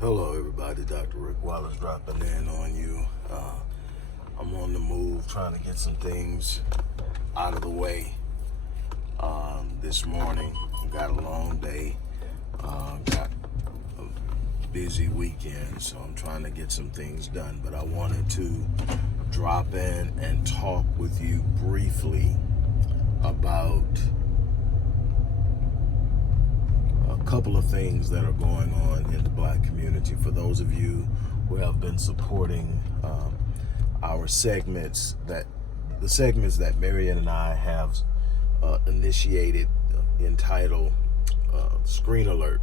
Hello everybody, Dr. Rick Wallace dropping in on you. I'm on the move trying to get some things out of the way this morning. Got a long day, got a busy weekend, so I'm trying to get some things done. But I wanted to drop in and talk with you briefly about a couple of things that are going on in the Black community. For those of you who have been supporting our segments, the segments that Marion and I have initiated, entitled Screen Alert.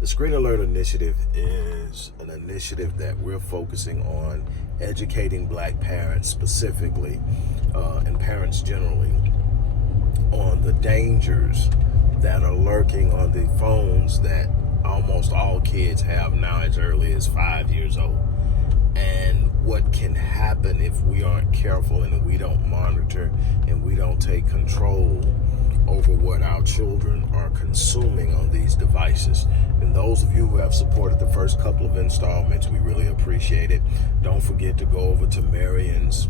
The Screen Alert initiative is an initiative that we're focusing on educating Black parents specifically, and parents generally, on the dangers that are lurking on the phones that almost all kids have now as early as 5 years old, and what can happen if we aren't careful and we don't monitor and we don't take control over what our children are consuming on these devices. And those of you who have supported the first couple of installments, we really appreciate it. Don't forget to go over to Marion's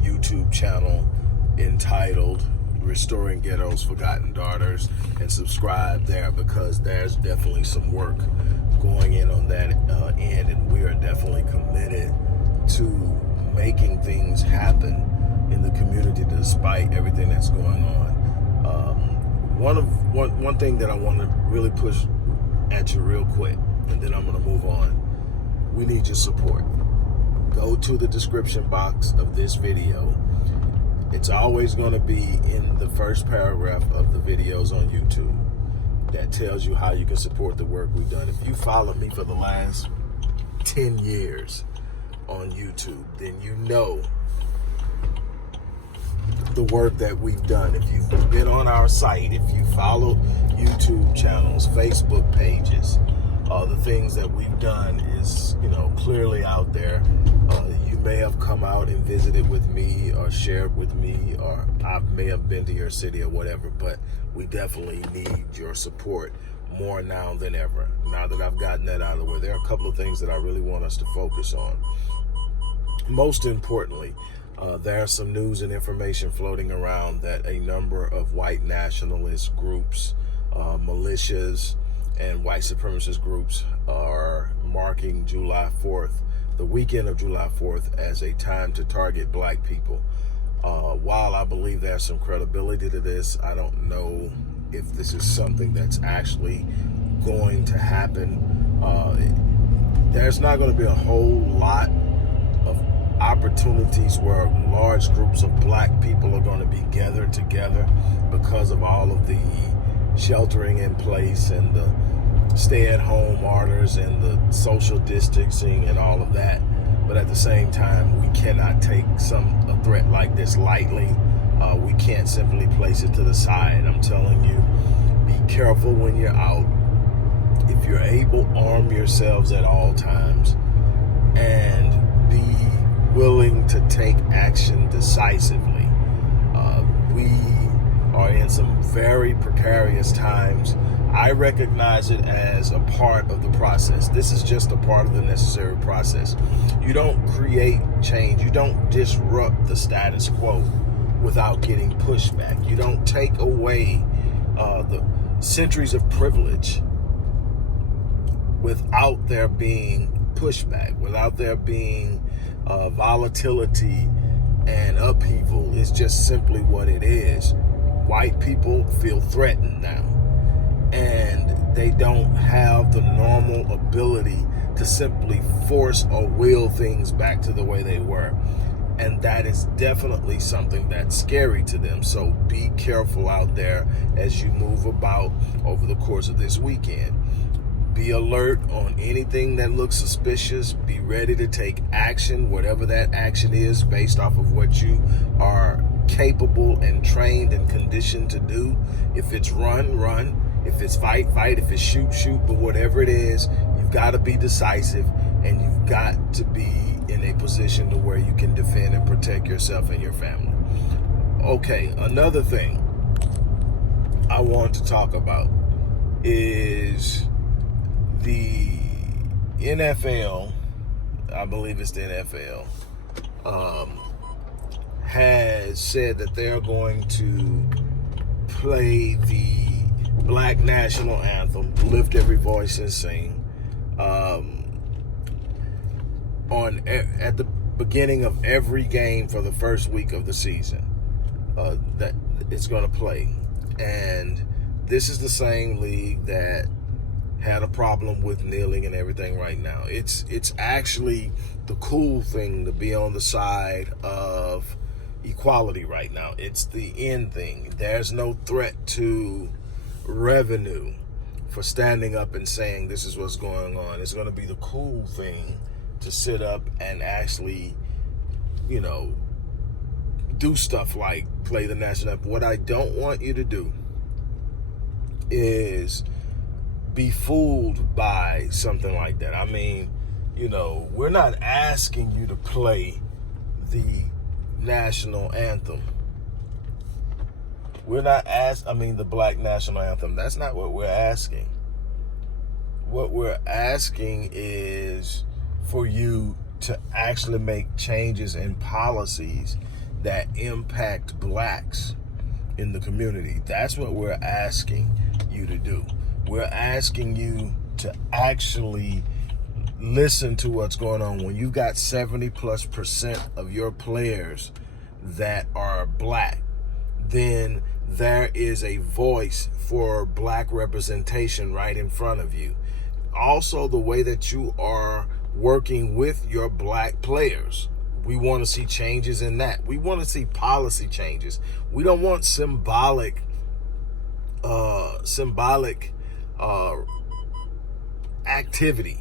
YouTube channel entitled Restoring Ghettos Forgotten Daughters and subscribe there, because there's definitely some work going in on that end, and we are definitely committed to making things happen in the community despite everything that's going on. One thing that I want to really push at you real quick, and then I'm going to move on. We need your support. Go to the description box of this video. It's always going to be in the first paragraph of the videos on YouTube that tells you how you can support the work we've done. If you followed me for the last 10 years on YouTube, then you know the work that we've done. If you've been on our site, if you follow YouTube channels, Facebook pages, the things that we've done is, clearly out there. You may have come out and visited with me or shared with me, or I may have been to your city or whatever, but we definitely need your support more now than ever. Now that I've gotten that out of the way, there are a couple of things that I really want us to focus on. Most importantly, there are some news and information floating around that a number of white nationalist groups, militias, and white supremacist groups are marking July 4th, the weekend of July 4th, as a time to target Black people. While I believe there's some credibility to this, I don't know if this is something that's actually going to happen. There's not going to be a whole lot of opportunities where large groups of Black people are going to be gathered together because of all of the sheltering in place and the stay-at-home orders and the social distancing and all of that. But at the same time, we cannot take a threat like this lightly. We can't simply place it to the side. I'm telling you, be careful when you're out. If you're able, arm yourselves at all times and be willing to take action decisively. We are in some very precarious times. I recognize it as a part of the process. This is just a part of the necessary process. You don't create change. You don't disrupt the status quo without getting pushback. You don't take away the centuries of privilege without there being pushback, without there being volatility and upheaval. It's just simply what it is. White people feel threatened now, and they don't have the normal ability to simply force or will things back to the way they were. And that is definitely something that's scary to them. So be careful out there as you move about over the course of this weekend. Be alert on anything that looks suspicious. Be ready to take action, whatever that action is, based off of what you are capable and trained and conditioned to do. If it's run, run. If it's fight, fight. If it's shoot, shoot. But whatever it is, you've got to be decisive, and you've got to be in a position to where you can defend and protect yourself and your family. Okay, another thing I want to talk about is the NFL, I believe it's the NFL, has said that they're going to play the Black National Anthem, Lift Every Voice and Sing, at the beginning of every game for the first week of the season that it's going to play. And this is the same league that had a problem with kneeling and everything right now. It's actually the cool thing to be on the side of equality right now. It's the end thing. There's no threat to revenue for standing up and saying this is what's going on. It's going to be the cool thing to sit up and actually, do stuff like play the national anthem. What I don't want you to do is be fooled by something like that. I mean, we're not asking you to play the national anthem. We're not the Black National Anthem. That's not what we're asking. What we're asking is for you to actually make changes in policies that impact blacks in the community. That's what we're asking you to do. We're asking you to actually listen to what's going on. When you've got 70+% of your players that are black, then there is a voice for black representation right in front of you. Also, the way that you are working with your black players, we want to see changes in that. We want to see policy changes. We don't want symbolic activity.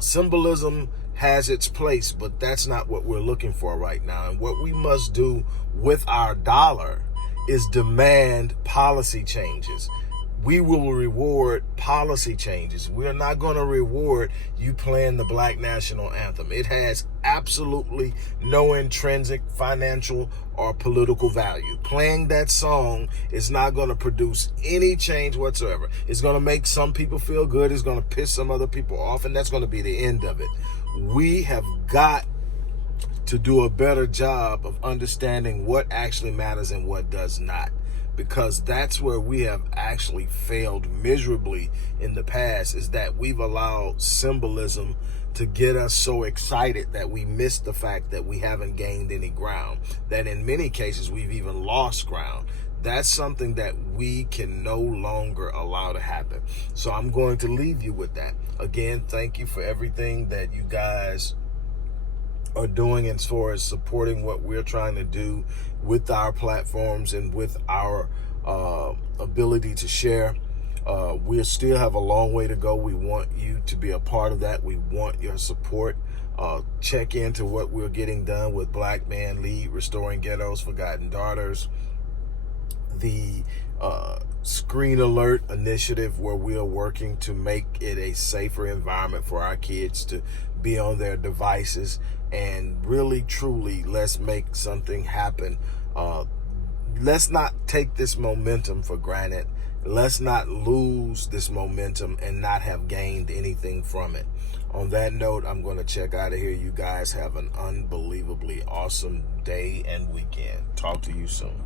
Symbolism has its place, but that's not what we're looking for right now. And what we must do with our dollar is demand policy changes. We will reward policy changes. We're not going to reward you playing the Black National Anthem. It has absolutely no intrinsic financial or political value. Playing that song is not going to produce any change whatsoever. It's going to make some people feel good. It's going to piss some other people off, and that's going to be the end of it. We have got to do a better job of understanding what actually matters and what does not, because that's where we have actually failed miserably in the past, is that we've allowed symbolism to get us so excited that we miss the fact that we haven't gained any ground, that in many cases we've even lost ground. That's something that we can no longer allow to happen. So I'm going to leave you with that. Again, thank you for everything that you guys are doing as far as supporting what we're trying to do with our platforms and with our ability to share. We still have a long way to go. We want you to be a part of that. We want your support. Check into what we're getting done with Black Man Lead, Restoring Ghettos Forgotten Daughters, the Screen Alert initiative, where we are working to make it a safer environment for our kids to be on their devices. And really, truly, let's make something happen. Let's not take this momentum for granted. Let's not lose this momentum and not have gained anything from it. On that note, I'm going to check out of here. You guys have an unbelievably awesome day and weekend. Talk to you soon.